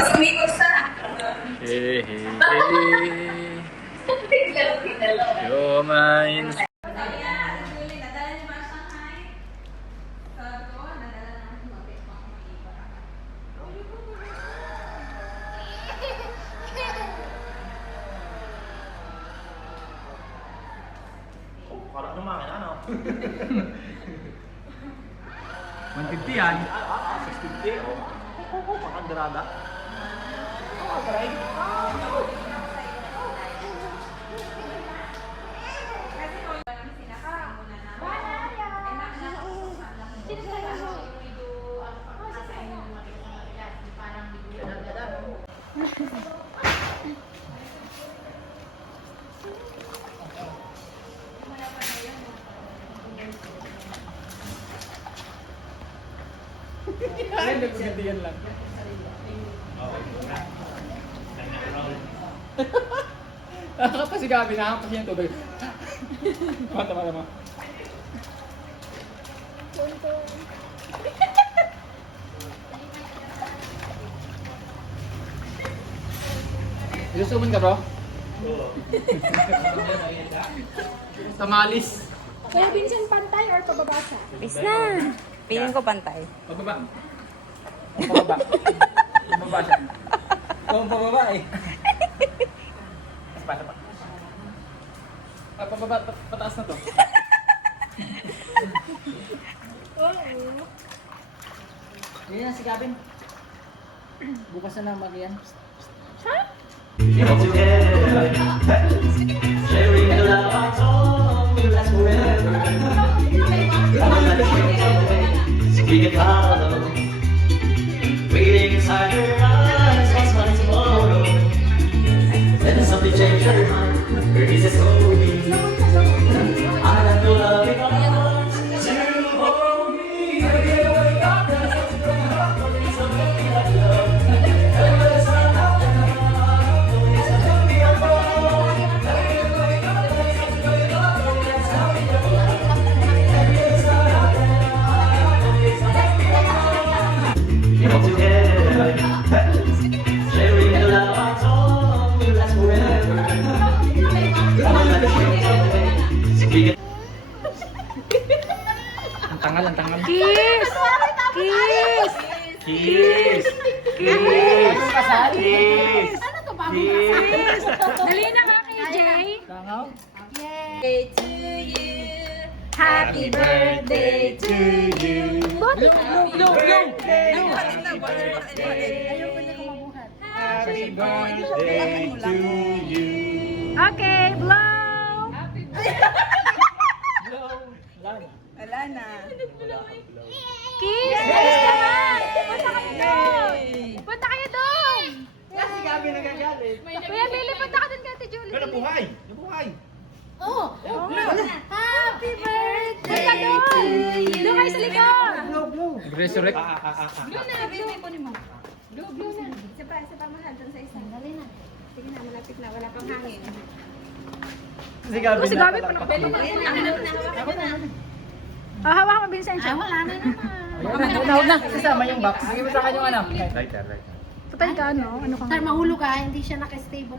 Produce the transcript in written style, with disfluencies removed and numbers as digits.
Hey, hey, hey. You're mine. Kala naman, ano? 150 yan. 650, oh. Makandarada. Karay. Nagpagantihan lang. Nakakapasigabi, nakakapasi yung tubig. Tama. Isusuman ka, bro? Oo. Tamalis. Kaya Vincent, pantay or pababasa? Bis na. Piling ko pantay. Pababa. Pababa. Pababa siya. Kung pababa eh. Pata pa. Pababa, pataas na to. Oo. Yan na si Gavin. Bukas na lang mag-yan. Sharing the love I told will last forever. We get hollow, waiting inside your eyes. What's my tomorrow? Then something changed your mind. Where is it going? I got no loving arms to hold me. Every day I wake up, there's something going on. There's something like love. Every time I wake up, there's something I'm wrong. Every day I wake up, there's something going on. There's something I'm wrong. Every time I wake up, together, sharing the love I told will last forever. Come on, let's share. Ang tangal. Kiss! Kiss! Kiss! Kiss! Kiss! Ano to, bagong kiss? Dali na nga kay Jay. Tangaw? Birthday to you. Happy birthday to you. Happy birthday to you. Okay, blow. Wala na. Kiss! Kiss naman! Punta kayo doon! Punta kayo doon! Si Gavin nagagalit. Kuya Billy, punta ka doon kay Ate Julie. Nabuhay! Nabuhay! Oo. Happy birthday to you! Doon kayo sa likod! Nag-resurrect. Blue na. Isa pa mahal doon sa isa. Dali na. Sige na, malapit na. Wala pang hangin. Si Gabi Si Gabi pa Bili na. Hawakan mo na. Hawak mo, Vincent. Ay, wala na naman. Huwag na. Sasama yung box. Sige mo sa akin yung ano. Lighter. Patay ka, no? Ano ka? Sir, mahulog ka. Hindi siya naka-stable.